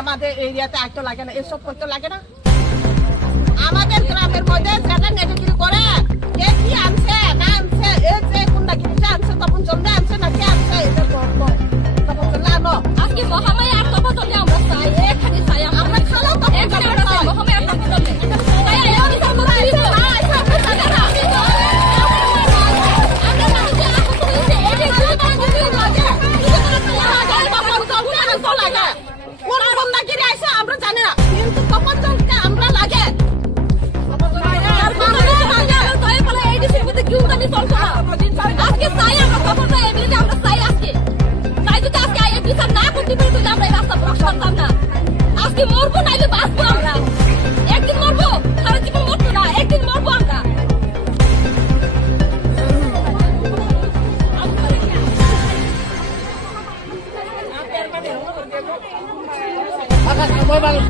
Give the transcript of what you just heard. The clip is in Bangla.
আমাদের এরিয়াতে আইতো লাগে না, এসব করতে লাগে না। আমাদের গ্রামের মধ্যে যারা নেটগিরি করে কে কি আনছে না আনছে, এই যে কোনটা কিনছে আনছে তখন জন্য আনছে না কে আনছে এটা করবো তখন চলে আনো। আজকে মহামারী আর তখন চলে আমরা চাই এখানে চাই আমরা খালাও তখন এখানে আমরা চাই মহামারী আর তখন চলে তাই এই তো আমরা চাই না আচ্ছা আমরা চাই না আমি তো আমরা না যে আপনি তো এই যে এই যে লাগে লাগে তখন চলে না তো লাগে কোন বন্ধা কি আইছে আমরা জানি না, কিন্তু তখন চলতে আমরা লাগে আজকে চাই আমরা তখন এমনিতে আমরা চাই আজকে চাই যদি আজকে বিচার না করতে পারি আমরা এই রাস্তা প্রকাশ করতাম না। আজকে মরবো নাইলে বাঁচবো আমরা।